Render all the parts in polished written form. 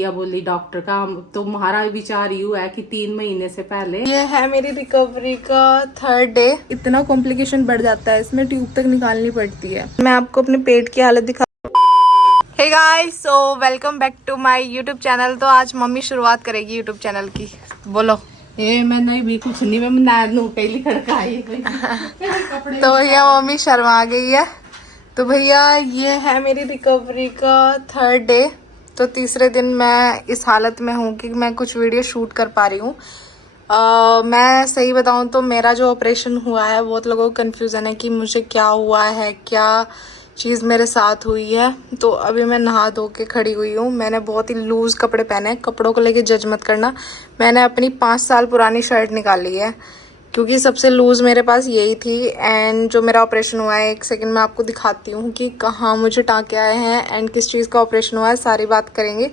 या बोली डॉक्टर का तुम्हारा विचार यूँ है कि 3 महीने से पहले। ये है मेरी रिकवरी का 3rd डे। इतना कॉम्प्लिकेशन बढ़ जाता है, इसमें ट्यूब तक निकालनी पड़ती है। मैं आपको अपने पेट की हालत दिखा। Hey guys, so welcome back to my YouTube channel. तो आज मम्मी शुरुआत करेगी यूट्यूब चैनल की। बोलो। ये मैं नहीं भी कुछ नहीं, मैं नैनू पहली खड़काई तो भैया मम्मी शर्मा गई है। तो भैया ये है मेरी रिकवरी का 3rd डे। तो तीसरे दिन मैं इस हालत में हूँ कि मैं कुछ वीडियो शूट कर पा रही हूँ। मैं सही बताऊँ तो मेरा जो ऑपरेशन हुआ है, बहुत लोगों को कन्फ्यूज़न है कि मुझे क्या हुआ है, क्या चीज़ मेरे साथ हुई है। तो अभी मैं नहा धो के खड़ी हुई हूँ। मैंने बहुत ही लूज़ कपड़े पहने हैं। कपड़ों को लेके जज मत करना। मैंने अपनी 5 साल पुरानी शर्ट निकाली है क्योंकि सबसे लूज़ मेरे पास यही थी। एंड जो मेरा ऑपरेशन हुआ है, एक सेकंड में आपको दिखाती हूँ कि कहाँ मुझे टाँके आए हैं एंड किस चीज़ का ऑपरेशन हुआ है, सारी बात करेंगे।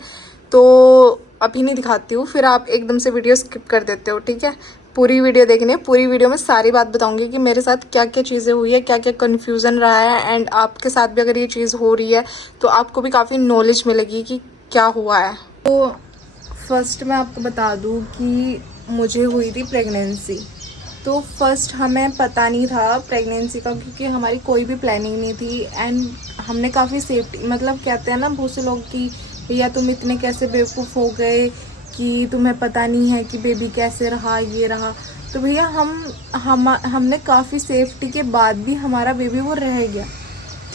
तो अभी नहीं दिखाती हूँ, फिर आप एकदम से वीडियो स्किप कर देते हो, ठीक है। पूरी वीडियो देखनी है। पूरी वीडियो में सारी बात बताऊंगी कि मेरे साथ क्या क्या चीज़ें हुई है, क्या क्या कन्फ्यूज़न रहा है। एंड आपके साथ भी अगर ये चीज़ हो रही है तो आपको भी काफ़ी नॉलेज मिलेगी कि क्या हुआ है। तो फर्स्ट मैं आपको बता दूँ कि मुझे हुई थी प्रेगनेंसी। तो फर्स्ट हमें पता नहीं था प्रेगनेंसी का, क्योंकि हमारी कोई भी प्लानिंग नहीं थी। एंड हमने काफ़ी सेफ्टी, मतलब कहते हैं ना बहुत से लोग कि भैया तुम इतने कैसे बेवकूफ़ हो गए कि तुम्हें पता नहीं है कि बेबी कैसे रहा, ये रहा। तो भैया हमने काफ़ी सेफ्टी के बाद भी हमारा बेबी वो रह गया,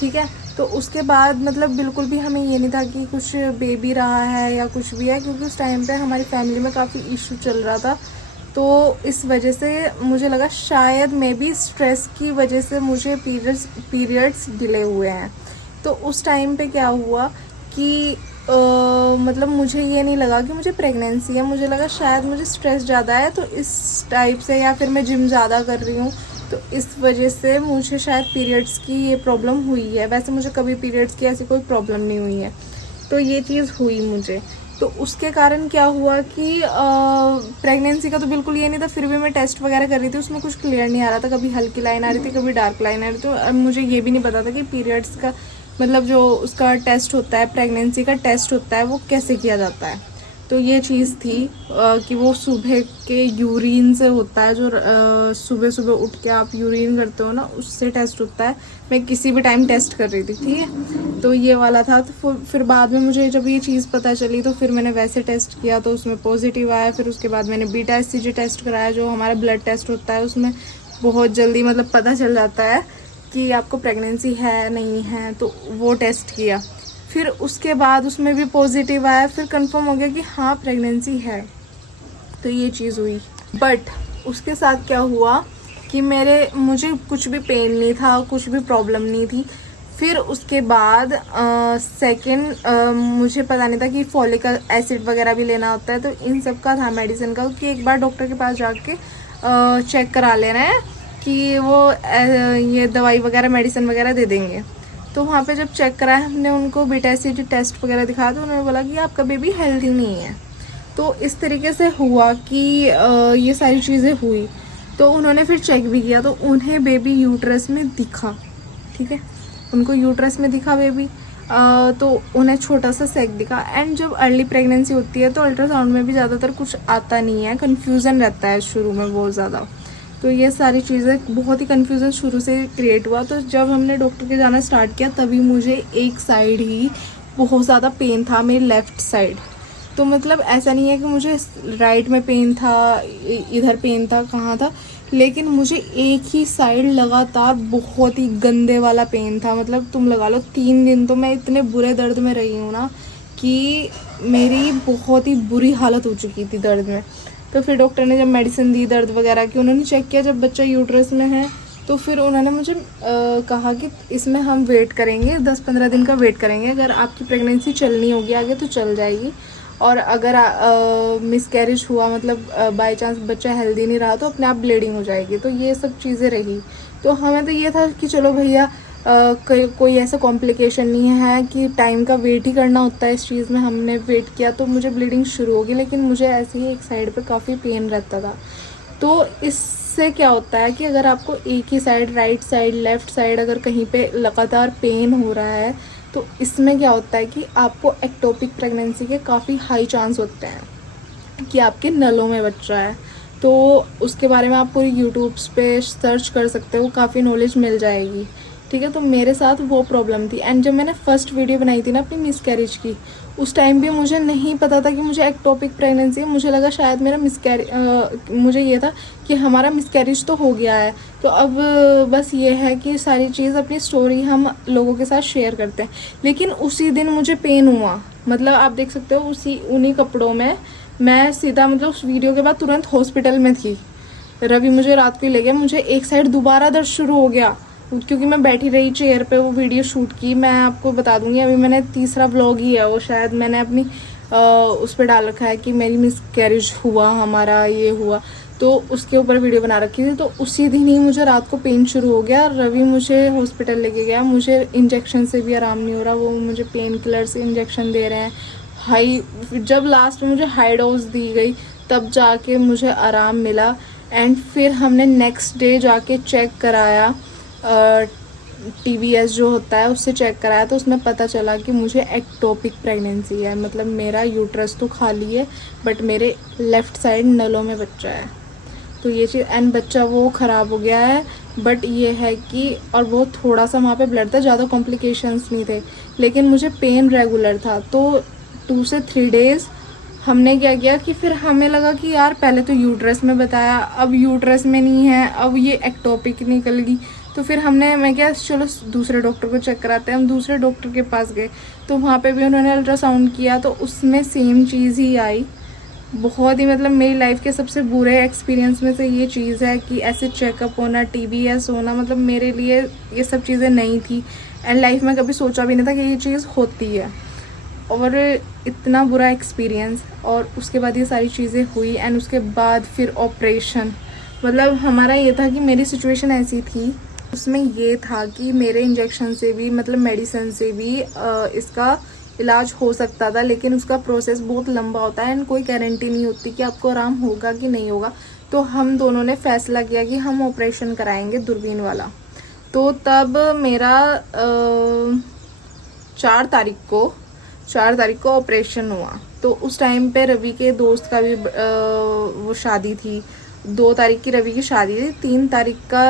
ठीक है। तो उसके बाद मतलब बिल्कुल भी हमें ये नहीं था कि कुछ बेबी रहा है या कुछ भी है, क्योंकि उस टाइम पे हमारी फैमिली में काफ़ी इशू चल रहा था। तो इस वजह से मुझे लगा शायद मे बी स्ट्रेस की वजह से मुझे पीरियड्स डिले हुए हैं। तो उस टाइम पे क्या हुआ कि मतलब मुझे ये नहीं लगा कि मुझे प्रेगनेंसी है, मुझे लगा शायद मुझे स्ट्रेस ज़्यादा है, तो इस टाइप से, या फिर मैं जिम ज़्यादा कर रही हूँ तो इस वजह से मुझे शायद पीरियड्स की ये प्रॉब्लम हुई है। वैसे मुझे कभी पीरियड्स की ऐसी कोई प्रॉब्लम नहीं हुई है, तो ये चीज़ हुई मुझे। तो उसके कारण क्या हुआ कि प्रेगनेंसी का तो बिल्कुल ये नहीं था, फिर भी मैं टेस्ट वगैरह कर रही थी, उसमें कुछ क्लियर नहीं आ रहा था। कभी हल्की लाइन आ रही थी, कभी डार्क लाइन आ रही थी। तो अब मुझे ये भी नहीं पता था कि पीरियड्स का मतलब जो उसका टेस्ट होता है, प्रेगनेंसी का टेस्ट होता है, वो कैसे किया जाता है। तो ये चीज़ थी कि वो सुबह के यूरिन से होता है, जो सुबह सुबह उठ के आप यूरिन करते हो ना, उससे टेस्ट होता है। मैं किसी भी टाइम टेस्ट कर रही थी, ठीक है। तो ये वाला था। तो फिर बाद में मुझे जब ये चीज़ पता चली तो फिर मैंने वैसे टेस्ट किया तो उसमें पॉजिटिव आया। फिर उसके बाद मैंने बीटा एचसीजी टेस्ट कराया, जो हमारा ब्लड टेस्ट होता है। उसमें बहुत जल्दी मतलब पता चल जाता है कि आपको प्रेगनेंसी है नहीं है, तो वो टेस्ट किया। फिर उसके बाद उसमें भी पॉजिटिव आया, फिर कंफर्म हो गया कि हाँ प्रेगनेंसी है। तो ये चीज़ हुई। बट उसके साथ क्या हुआ कि मुझे कुछ भी पेन नहीं था, कुछ भी प्रॉब्लम नहीं थी। फिर उसके बाद सेकंड मुझे पता नहीं था कि फॉलिक एसिड वगैरह भी लेना होता है, तो इन सब का था मेडिसिन का कि एक बार डॉक्टर के पास जाके चेक करा ले रहे हैं कि वो ये दवाई वगैरह मेडिसिन वगैरह दे देंगे। तो वहाँ पे जब चेक कराया हमने, उनको बीटा एचसीजी टेस्ट वगैरह दिखाया, तो उन्होंने बोला कि आपका बेबी हेल्दी नहीं है। तो इस तरीके से हुआ कि ये सारी चीज़ें हुई। तो उन्होंने फिर चेक भी किया, तो उन्हें बेबी यूट्रस में दिखा, ठीक है। उनको यूट्रस में दिखा बेबी, तो उन्हें छोटा सा सैक दिखा। एंड जब अर्ली प्रेगनेंसी होती है तो अल्ट्रासाउंड में भी ज़्यादातर कुछ आता नहीं है, कन्फ्यूज़न रहता है शुरू में बहुत ज़्यादा। तो ये सारी चीज़ें, बहुत ही कन्फ्यूज़न शुरू से क्रिएट हुआ। तो जब हमने डॉक्टर के जाना स्टार्ट किया तभी मुझे एक साइड ही बहुत ज़्यादा पेन था, मेरी लेफ़्ट साइड। तो मतलब ऐसा नहीं है कि मुझे राइट में पेन था, इधर पेन था, कहाँ था, लेकिन मुझे एक ही साइड लगातार बहुत ही गंदे वाला पेन था। मतलब तुम लगा लो 3 दिन तो मैं इतने बुरे दर्द में रही हूँ ना कि मेरी बहुत ही बुरी हालत हो चुकी थी दर्द में। तो फिर डॉक्टर ने जब मेडिसिन दी दर्द वगैरह की, उन्होंने चेक किया जब बच्चा यूट्रस में है, तो फिर उन्होंने मुझे कहा कि इसमें हम वेट करेंगे, 10-15 दिन का वेट करेंगे। अगर आपकी प्रेगनेंसी चलनी होगी आगे तो चल जाएगी, और अगर मिसकैरेज हुआ, मतलब बाय चांस बच्चा हेल्दी नहीं रहा, तो अपने आप ब्लीडिंग हो जाएगी। तो ये सब चीज़ें रही। तो हमें तो ये था कि चलो भैया कोई ऐसा कॉम्प्लिकेशन नहीं है कि टाइम का वेट ही करना होता है इस चीज़ में। हमने वेट किया तो मुझे ब्लीडिंग शुरू होगी, लेकिन मुझे ऐसे ही एक साइड पे काफ़ी पेन रहता था। तो इससे क्या होता है कि अगर आपको एक ही side, right side, left side, अगर कहीं पे लगातार पेन हो रहा है तो इसमें क्या होता है कि आपको एक्टोपिक प्रेगनेंसी के काफ़ी हाई चांस होते हैं कि आपके नलों में बच्चा है। तो उसके बारे में आप पूरी यूट्यूब पे सर्च कर सकते हो, काफ़ी नॉलेज मिल जाएगी, ठीक है। तो मेरे साथ वो प्रॉब्लम थी। एंड जब मैंने फर्स्ट वीडियो बनाई थी ना अपनी मिसकैरेज की, उस टाइम भी मुझे नहीं पता था कि मुझे एक्टोपिक प्रेगनेंसी है। मुझे लगा शायद मेरा मुझे ये था कि हमारा मिसकैरेज तो हो गया है। तो अब बस ये है कि सारी चीज़, अपनी स्टोरी हम लोगों के साथ शेयर करते हैं। लेकिन उसी दिन मुझे पेन हुआ, मतलब आप देख सकते हो उन्हीं कपड़ों में मैं सीधा, मतलब उस वीडियो के बाद तुरंत हॉस्पिटल में थी। रवि मुझे रात को ले गया, मुझे एक साइड दोबारा दर्द शुरू हो गया क्योंकि मैं बैठी रही चेयर पे, वो वीडियो शूट की। मैं आपको बता दूंगी, अभी मैंने तीसरा व्लॉग ही है वो, शायद मैंने अपनी उस पर डाल रखा है कि मेरी मिसकैरेज हुआ, हमारा ये हुआ, तो उसके ऊपर वीडियो बना रखी थी। तो उसी दिन ही मुझे रात को पेन शुरू हो गया। रवि मुझे हॉस्पिटल लेके गया, मुझे इंजेक्शन से भी आराम नहीं हो रहा, वो मुझे पेन किलर से इंजेक्शन दे रहे हैं हाई। जब लास्ट में मुझे हाई डोज दी गई तब जाके मुझे आराम मिला। एंड फिर हमने नेक्स्ट डे जाके चेक कराया, TBS जो होता है उससे चेक कराया, तो उसमें पता चला कि मुझे एक्टोपिक प्रेगनेंसी है। मतलब मेरा यूट्रस तो खाली है बट मेरे लेफ़्ट साइड नलों में बच्चा है। तो ये चीज़, एंड बच्चा वो ख़राब हो गया है। बट ये है कि, और वो थोड़ा सा वहाँ पे ब्लड था, ज़्यादा कॉम्प्लिकेशंस नहीं थे, लेकिन मुझे पेन रेगुलर था। तो 2 से 3 डेज़ हमने क्या किया कि फिर हमें लगा कि यार पहले तो यूट्रस में बताया, अब यूट्रस में नहीं है, अब ये एक्टोपिक निकल गई। तो फिर मैं क्या, चलो दूसरे डॉक्टर को चेक कराते हैं। हम दूसरे डॉक्टर के पास गए, तो वहाँ पे भी उन्होंने अल्ट्रासाउंड किया, तो उसमें सेम चीज़ ही आई। बहुत ही, मतलब मेरी लाइफ के सबसे बुरे एक्सपीरियंस में से ये चीज़ है कि ऐसे चेकअप होना, TBS होना, मतलब मेरे लिए ये सब चीज़ें नहीं थी। एंड लाइफ में कभी सोचा भी नहीं था कि ये चीज़ होती है, और इतना बुरा एक्सपीरियंस। और उसके बाद ये सारी चीज़ें हुई, एंड उसके बाद फिर ऑपरेशन। मतलब हमारा ये था कि मेरी सिचुएशन ऐसी थी, उसमें ये था कि मेरे इंजेक्शन से भी, मतलब मेडिसिन से भी इसका इलाज हो सकता था, लेकिन उसका प्रोसेस बहुत लंबा होता है एंड कोई गारंटी नहीं होती कि आपको आराम होगा कि नहीं होगा। तो हम दोनों ने फैसला किया कि हम ऑपरेशन कराएंगे, दूरबीन वाला। तो तब मेरा 4 तारीख को ऑपरेशन हुआ। तो उस टाइम पे रवि के दोस्त का भी वो शादी थी। 2 तारीख की रवि की शादी थी, 3 तारीख का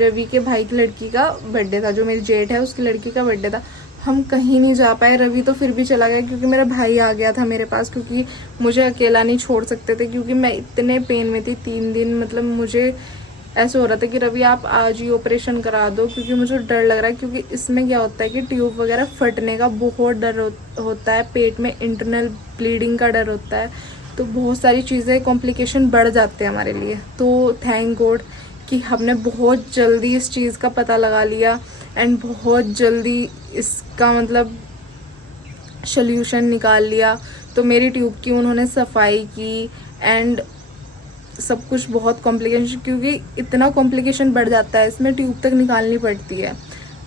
रवि के भाई की लड़की का बर्थडे था, जो मेरी जेठ है उसकी लड़की का बर्थडे था। हम कहीं नहीं जा पाए। रवि तो फिर भी चला गया क्योंकि मेरा भाई आ गया था मेरे पास, क्योंकि मुझे अकेला नहीं छोड़ सकते थे, क्योंकि मैं इतने पेन में थी 3 दिन। मतलब मुझे ऐसे हो रहा था कि रवि आप आज ही ऑपरेशन करा दो, क्योंकि मुझे डर लग रहा है। क्योंकि इसमें क्या होता है कि ट्यूब वगैरह फटने का बहुत डर होता है, पेट में इंटरनल ब्लीडिंग का डर होता है, तो बहुत सारी चीज़ें कॉम्प्लिकेशन बढ़ जाते हैं हमारे लिए। तो थैंक गॉड कि हमने बहुत जल्दी इस चीज़ का पता लगा लिया एंड बहुत जल्दी इसका मतलब सल्यूशन निकाल लिया। तो मेरी ट्यूब की उन्होंने सफाई की एंड सब कुछ बहुत कॉम्प्लिकेशन, क्योंकि इतना कॉम्प्लिकेशन बढ़ जाता है इसमें, ट्यूब तक निकालनी पड़ती है।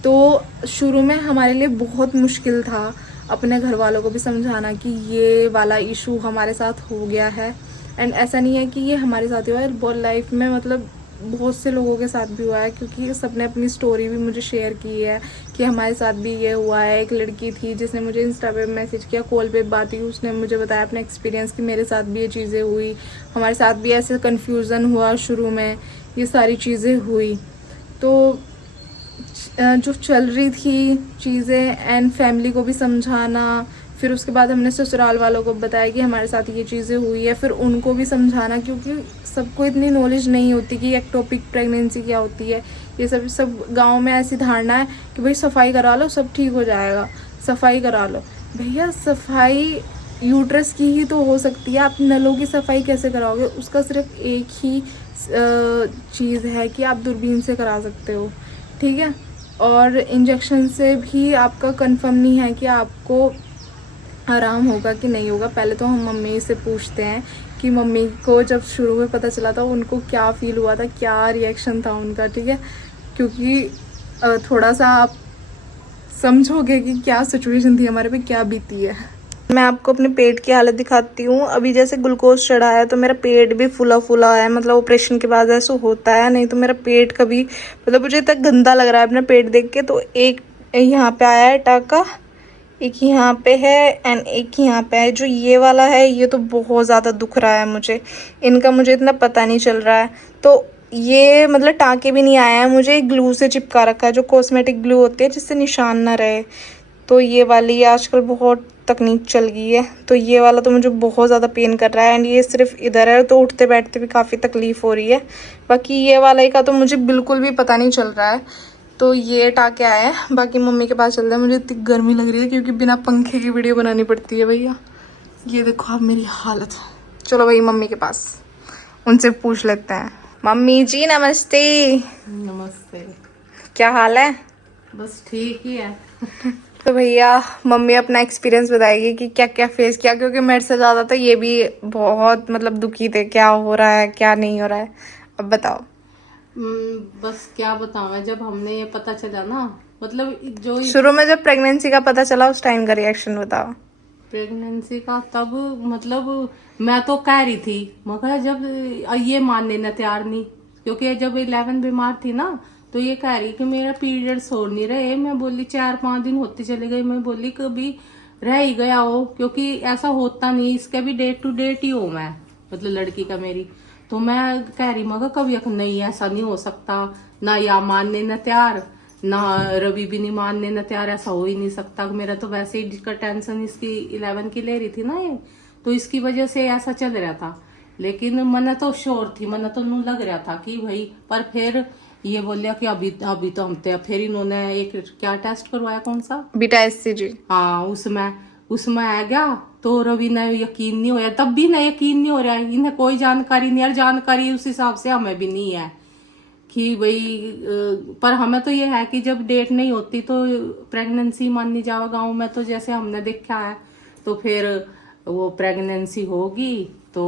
तो शुरू में हमारे लिए बहुत मुश्किल था अपने घर वालों को भी समझाना कि ये वाला इशू हमारे साथ हो गया है। एंड ऐसा नहीं है कि ये हमारे साथ हुआ है, बहुत लाइफ में मतलब बहुत से लोगों के साथ भी हुआ है, क्योंकि सबने अपनी स्टोरी भी मुझे शेयर की है कि हमारे साथ भी ये हुआ है। एक लड़की थी जिसने मुझे इंस्टा पे मैसेज किया, कॉल पे बात की, उसने मुझे बताया अपना एक्सपीरियंस कि मेरे साथ भी ये चीज़ें हुई, हमारे साथ भी ऐसे कन्फ्यूज़न हुआ शुरू में, ये सारी चीज़ें हुई। तो जो चल रही थी चीज़ें एंड फैमिली को भी समझाना, फिर उसके बाद हमने ससुराल वालों को बताया कि हमारे साथ ये चीज़ें हुई है, फिर उनको भी समझाना, क्योंकि सबको इतनी नॉलेज नहीं होती कि एक्टोपिक प्रेगनेंसी क्या होती है। ये सब गांव में ऐसी धारणा है कि भाई सफाई करा लो सब ठीक हो जाएगा, सफाई करा लो। भैया सफाई यूट्रस की ही तो हो सकती है, आप नलों की सफाई कैसे कराओगे? उसका सिर्फ एक ही चीज़ है कि आप दूरबीन से करा सकते हो, ठीक है। और इंजेक्शन से भी आपका कंफर्म नहीं है कि आपको आराम होगा कि नहीं होगा। पहले तो हम मम्मी से पूछते हैं कि मम्मी को जब शुरू में पता चला था उनको क्या फ़ील हुआ था, क्या रिएक्शन था उनका, ठीक है, क्योंकि थोड़ा सा आप समझोगे कि क्या सिचुएशन थी हमारे पे, क्या बीती है। मैं आपको अपने पेट की हालत दिखाती हूँ। अभी जैसे ग्लूकोज चढ़ा है तो मेरा पेट भी फुला है, मतलब ऑपरेशन के बाद ऐसा होता है, नहीं तो मेरा पेट कभी, मतलब मुझे इतना गंदा लग रहा है अपना पेट देख के। तो एक यहाँ पे आया है टाका एक यहाँ पे है एंड एक यहाँ पे है। जो ये वाला है ये तो बहुत ज़्यादा दुख रहा है मुझे, इनका मुझे इतना पता नहीं चल रहा है। तो ये मतलब टाँके भी नहीं आया है, मुझे ग्लू से चिपका रखा है, जो कॉस्मेटिक ग्लू होती है जिससे निशान ना रहे। तो ये वाली आजकल बहुत तकनीक चल गई है, तो ये वाला तो मुझे बहुत ज़्यादा पेन कर रहा है एंड ये सिर्फ इधर है, तो उठते बैठते भी काफ़ी तकलीफ़ हो रही है। बाकी ये वाला ही का तो मुझे बिल्कुल भी पता नहीं चल रहा है। तो ये टाके आए हैं, बाकी मम्मी के पास चलते हैं। मुझे इतनी गर्मी लग रही है क्योंकि बिना पंखे की वीडियो बनानी पड़ती है भैया। ये देखो आप मेरी हालत। चलो भाई मम्मी के पास, उनसे पूछ लेते हैं। मम्मी जी नमस्ते। नमस्ते। क्या हाल है? बस ठीक ही है। तो भैया मम्मी अपना एक्सपीरियंस बताएगी कि क्या क्या फेस किया, क्योंकि मेरे से ज़्यादा तो ये भी बहुत मतलब दुखी थे, क्या हो रहा है क्या नहीं हो रहा है। अब बताओ। बस क्या बताऊं मैं, जब हमने ये पता चला ना, मतलब जो शुरू में जब प्रेगनेंसी का पता चला उस टाइम का रिएक्शन बताओ। प्रेगनेंसी का, तब मतलब मैं तो कह रही थी, मगर जब ये मानने न तैयार नहीं, क्योंकि जब 11 बीमार थी ना, तो ये कह रही कि मेरा पीरियड्स हो नहीं रहे। मैं बोली 4-5 दिन होते चले गए, मैं बोली कभी रह ही गया हो, क्योंकि ऐसा होता नहीं, इसका भी डेट टू डेट ही हो मैं, मतलब लड़की का मेरी। तो मैं कह रही मगर कभी नहीं, ऐसा नहीं हो सकता, ना या मानने न तैयार, ना रवि भी नहीं मानने न तैयार, ऐसा हो ही नहीं सकता। मेरा तो वैसे ही जिसका टेंशन इसकी 11 की ले रही थी ना ये, तो इसकी वजह से ऐसा चल रहा था। लेकिन मन तो श्योर थी, मन तो नू लग रहा था कि भाई, पर फिर ये बोलिया कि अभी अभी तो हम थे। फिर इन्होंने एक क्या टेस्ट करवाया, कौन सा, बीटा SCG। हाँ उसमें आ गया। तो रवि ने यकीन नहीं होया, तब भी ना यकीन नहीं हो रहा है, इन्हें कोई जानकारी नहीं, यार जानकारी उस हिसाब से हमें भी नहीं है कि भाई। पर हमें तो ये है कि जब डेट नहीं होती तो प्रेगनेंसी मानी जावा। गाँव में तो जैसे हमने देखा है, तो फिर वो प्रेगनेंसी होगी तो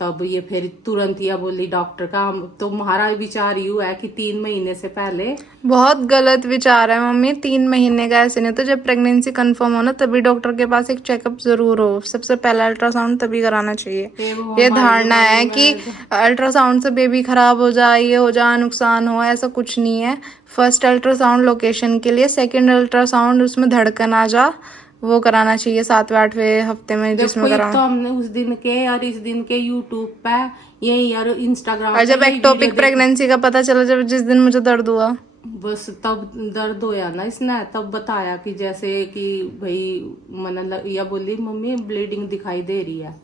तब ये फिर तुरंत या बोली डॉक्टर का। तो हमारा विचार यूं है कि 3 महीने से पहले। बहुत गलत विचार है मम्मी, 3 महीने का ऐसे नहीं। तो जब प्रेगनेंसी कंफर्म हो ना तभी डॉक्टर के पास एक चेकअप जरूर हो, सबसे पहला अल्ट्रासाउंड तभी कराना चाहिए। ये धारणा है कि अल्ट्रासाउंड से बेबी खराब हो जाए, ये हो जाए, नुकसान हो, ऐसा कुछ नहीं है। फर्स्ट अल्ट्रासाउंड लोकेशन के लिए, सेकेंड अल्ट्रासाउंड उसमें धड़कन आ जा, वो कराना चाहिए 7वें-8वें हफ्ते में, जिसमें तो हमने उस दिन के और इस दिन के यूट्यूब पे यही यार इंस्टाग्राम और जब एक्टोपिक प्रेगनेंसी का पता चला, जब जिस दिन मुझे दर्द हुआ, बस तब दर्द होया ना, इसने तब बताया कि जैसे कि भाई मन या बोली मम्मी ब्लीडिंग दिखाई दे रही है।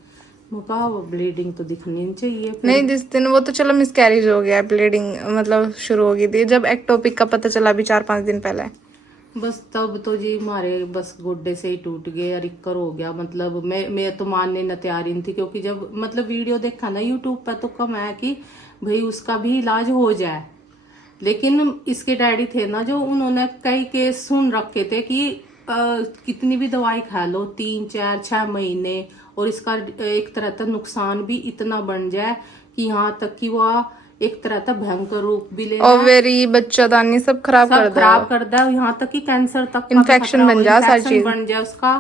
मैं कहा वो ब्लीडिंग तो दिखनी नहीं चाहिए। नहीं जिस दिन वो तो चलो मिसकैरेज हो गया, ब्लीडिंग मतलब शुरू हो गई थी। जब एक्टोपिक का पता चला अभी 4-5 दिन पहले, बस तब तो जी हमारे बस गोड्डे से ही टूट गए और इक्कर हो गया। मतलब मैं तो मानने न तैयार ही थी, क्योंकि जब मतलब वीडियो देखा ना यूट्यूब पे, तो कम है कि भाई उसका भी इलाज हो जाए। लेकिन इसके डैडी थे ना, जो उन्होंने कई केस सुन रखे थे कि कितनी भी दवाई खा लो 3-4-6 महीने, और इसका एक तरह का नुकसान भी इतना बन जाए कि यहाँ तक कि वह एक तरह का भयंकर रूप भी ले, ओवेरी, बच्चादानी सब खराब कर दे, यहाँ तक कि कैंसर तक इन्फेक्शन बन जाए, सारी चीज बन जाए उसका।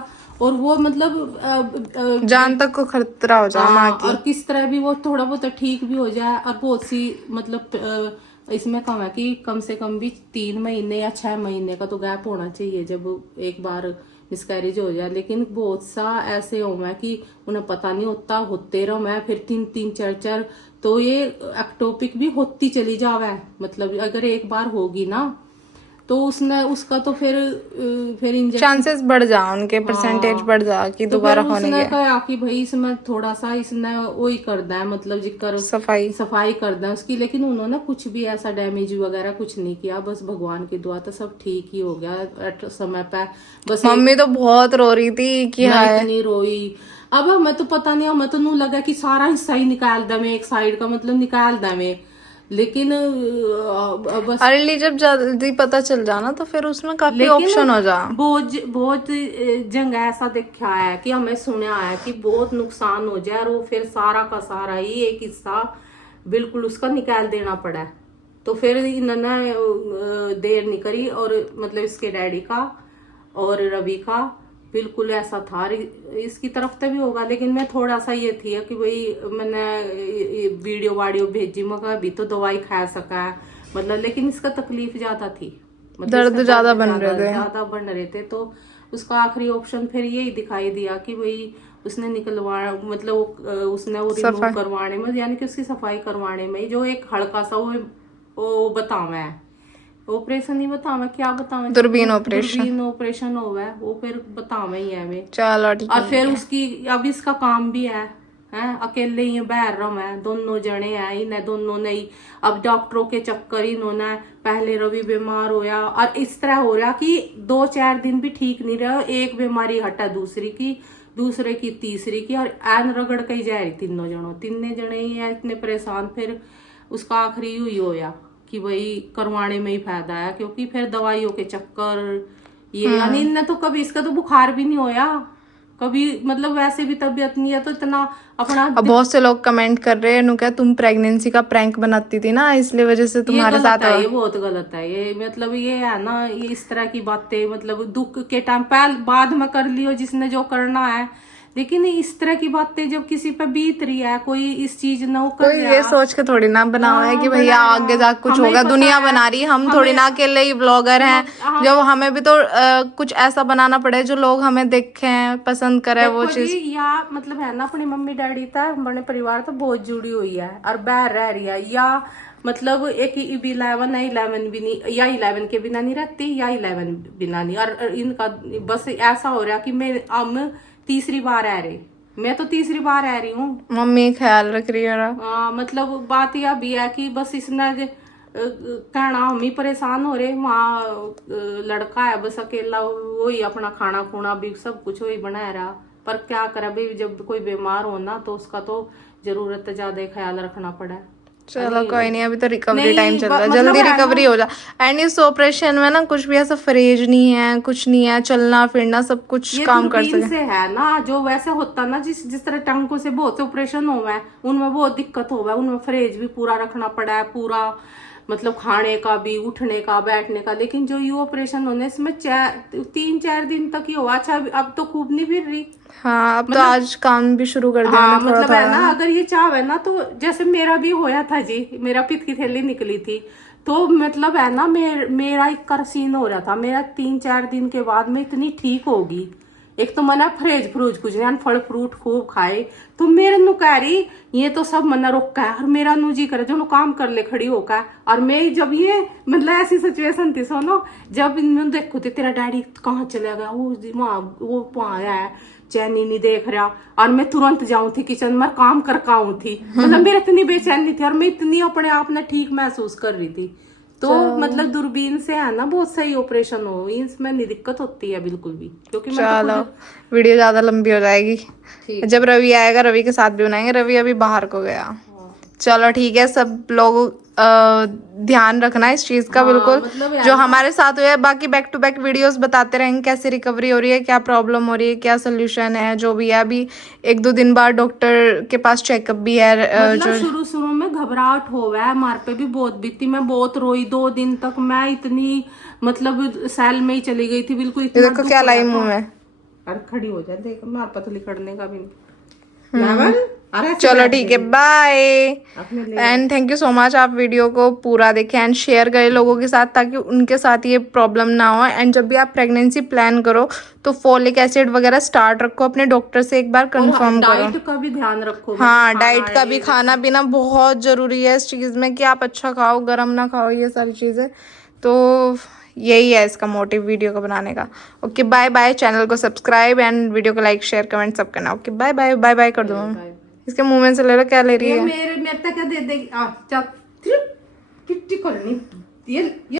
और वो मतलब जान तक को खतरा हो जाए माँ की। और किस तरह भी वो थोड़ा बहुत ठीक भी हो जाए। और बहुत सी मतलब इसमें कम है कि कम से कम भी 3 महीने या 6 महीने का तो गैप होना चाहिए जब एक बार मिसकैरेज हो जाए। लेकिन बहुत सा ऐसे हो मैं कि उन्हें पता नहीं होता, होते रहो मैं फिर 3-3 4-4, तो ये एक्टोपिक भी होती चली जावे। मतलब अगर एक बार होगी ना, तो उसने उसका तो फिर इंजेक्शन चांसेस बढ़ जा, उनके परसेंटेज बढ़ जा कि दोबारा होने उसने कहा कि भाई इसमें थोड़ा सा इसने वही कर दा है, मतलब जिक्र सफाई कर दा उसकी। लेकिन उन्होंने कुछ भी ऐसा डैमेज वगैरह कुछ नहीं किया, बस भगवान की दुआ तो सब ठीक ही हो गया समय पे। बस मम्मी तो बहुत रो रही थी कि इतनी रोई। अब हमें तो पता नहीं, हमें तो नू लगा कि सारा हिस्सा ही निकाल दा में, एक साइड का मतलब निकाल दा में। लेकिन बस अर्ली जब जल्दी पता चल जाना तो फिर उसमें काफी ऑप्शन हो जा। बहुत जगह ऐसा देखा है कि हमें सुना है कि बहुत नुकसान हो जाए, और वो फिर सारा का सारा ही एक हिस्सा बिल्कुल उसका निकाल देना पड़ा। तो फिर इन्होंने देर नहीं करी, और मतलब इसके डैडी का और रवि का बिल्कुल ऐसा था। इसकी तरफ से भी होगा, लेकिन मैं थोड़ा सा ये थी कि भाई मैंने वीडियो भेजी, मगर अभी तो दवाई खा सका है मतलब। लेकिन इसका तकलीफ ज्यादा थी, मतलब दर्द ज्यादा बन रहे थे, तो उसका आखिरी ऑप्शन फिर यही दिखाई दिया कि भाई उसने निकलवा मतलब उसने वो रिमूव करवाने में, यानी कि उसकी सफाई करवाने में जो एक हल्का सा वो बतावा है, ऑपरेशन ही बतावा, क्या बतावा, दूरबीन ऑपरेशन हुआ है वो, फिर बतावा ही है वे। चलो ठीक और फिर उसकी अब इसका काम भी है, अकेले ही बहर रहा है, दोनों जने हैं, इन्हें दोनों ने ही अब डॉक्टरों के चक्कर इन्होंने, पहले रवि बीमार होया और इस तरह हो रहा कि 2-4 दिन भी ठीक नहीं रहा, एक बीमारी हटा दूसरी की, दूसरे की तीसरी की, और एन रगड़ के ही जा रही तीनों जने ही है इतने परेशान। फिर उसका आखिरी ही होया कि भाई करवाने में ही फायदा है, क्योंकि फिर दवाइयों के चक्कर ये, यानी इनने तो कभी, इसका तो बुखार भी नहीं होया कभी, मतलब वैसे भी तबीयत नहीं है तो इतना अपना। अब बहुत से लोग कमेंट कर रहे हैं क्या तुम प्रेगनेंसी का प्रैंक बनाती थी ना, इसलिए वजह से तुम्हारे साथ है, ये बहुत गलत है ये, मतलब ये है ना, ये इस तरह की बातें मतलब दुख के टाइम पहले बाद में कर लियो जिसने जो करना है, लेकिन इस तरह की बातें जब किसी पे बीत रही है, कोई इस चीज न कर कोई ये सोच के थोड़ी ना बनाओ है कि भैया आगे जाके कुछ होगा, दुनिया बना रही है, हम थोड़ी ना अकेले ही ब्लॉगर हैं, जब हमें भी तो कुछ ऐसा बनाना पड़े जो लोग हमें देखें पसंद करे वो चीज। या मतलब है ना, अपनी मम्मी डैडी तक बड़े परिवार तो बहुत जुड़ी हुई है और बाहर रह रही है, या मतलब एक 11 है, 11 भी नहीं, या 11 के बिना नहीं रहती, या 11 बिना नहीं, और इनका बस ऐसा हो रहा कि मैं तीसरी बार आ रही, मैं तो तीसरी बार आ रही हूँ, मम्मी ख्याल रख रही है। मतलब बात यह भी है कि बस इसने कहना हम ही परेशान हो रहे, वहाँ लड़का है बस अकेला, वही अपना खाना खूना भी सब कुछ वही बना रहा, पर क्या करे भाई, जब कोई बीमार हो ना तो उसका तो जरूरत ज्यादा ख्याल रखना पड़ा। चलो कोई नहीं, अभी तो रिकवरी टाइम चल रहा है, जल्दी रिकवरी हो जा। एंड इस ऑपरेशन में ना कुछ भी ऐसा फ्रेज नहीं है, कुछ नहीं है, चलना फिरना सब कुछ काम कर सके से है ना, जो वैसे होता ना जिस तरह टंकों से बहुत से ऑपरेशन हुआ है उनमें बहुत दिक्कत हुआ है, उनमें फ्रेज भी पूरा रखना पड़ा है, पूरा मतलब खाने का भी, उठने का, बैठने का, लेकिन जो ये ऑपरेशन होने इसमें 3-4 दिन तक ही हुआ। अच्छा अब तो खूब नहीं फिर रही, हाँ अब तो आज काम भी शुरू कर दिया। हाँ, मतलब है ना, अगर ये चाहे ना तो जैसे मेरा भी होया था जी, मेरा पित्त की थैली निकली थी, तो मतलब है ना मेरा एक सीन हो रहा था, मेरा 3-4 दिन के बाद में इतनी ठीक होगी, एक तो मना फ्रेज फ्रूज कुछ नहीं, फल फ्रूट खूब खाए, तो मेरे नु कह रही ये तो सब मना रोका है, और मेरा नु जी करे जो काम कर ले खड़ी होकर, और मैं जब ये मतलब ऐसी सिचुएशन थी सोनो, जब देखो थे तेरा डैडी कहाँ चला गया, वो वहाँ है, चैनी नहीं देख रहा, और मैं तुरंत जाऊं थी किचन में काम कर आऊं थी, मतलब मेरे इतनी बेचैनी थी और मैं इतनी अपने आप में ठीक महसूस कर रही थी। तो मतलब दूरबीन से है ना बहुत सही ऑपरेशन हो, इसमें नहीं दिक्कत होती है बिल्कुल भी, क्योंकि चलो वीडियो ज्यादा लंबी हो जाएगी, जब रवि आएगा रवि के साथ भी बनाएंगे, रवि अभी बाहर को गया। चलो ठीक है, सब लोग ध्यान रखना इस चीज का बिल्कुल, मतलब जो हमारे साथ हुआ है। बाकी बैक टू बैक वीडियोस बताते रहेंगे कैसे रिकवरी हो रही है, क्या प्रॉब्लम हो रही है, क्या सोल्यूशन है, जो भी है। अभी 1-2 दिन बाद डॉक्टर के पास चेकअप भी है। मतलब शुरू में घबराहट हो गया हमारे पे भी बहुत बीती, मैं बहुत रोई 2 दिन तक, मैं इतनी मतलब सेल में ही चली गई थी बिल्कुल। देखो क्या लाई मुंह में, अरे खड़ी हो जाए, देख मार पतली करने का भी नहीं। चलो ठीक है, bye and thank you so much. आप वीडियो को पूरा देखें एंड शेयर करें लोगों के साथ, ताकि उनके साथ ये प्रॉब्लम ना हो। एंड जब भी आप प्रेगनेंसी प्लान करो तो फॉलिक एसिड वगैरह स्टार्ट रखो, अपने डॉक्टर से एक बार कंफर्म करो। डाइट का भी ध्यान रखो। हाँ, डाइट का भी, खाना पीना बहुत जरूरी है इस चीज में, कि आप अच्छा खाओ, गर्म ना खाओ, ये सारी चीजें। तो यही है इसका मोटिव वीडियो को बनाने का। ओके बाय बाय, चैनल को सब्सक्राइब एंड वीडियो को लाइक शेयर कमेंट सब करना। Okay bye bye, bye bye कर दो। इसके मुंह में से ले लो, क्या ले रही है? मेरे तक क्या दे देगी, चल किट्टी करनी ये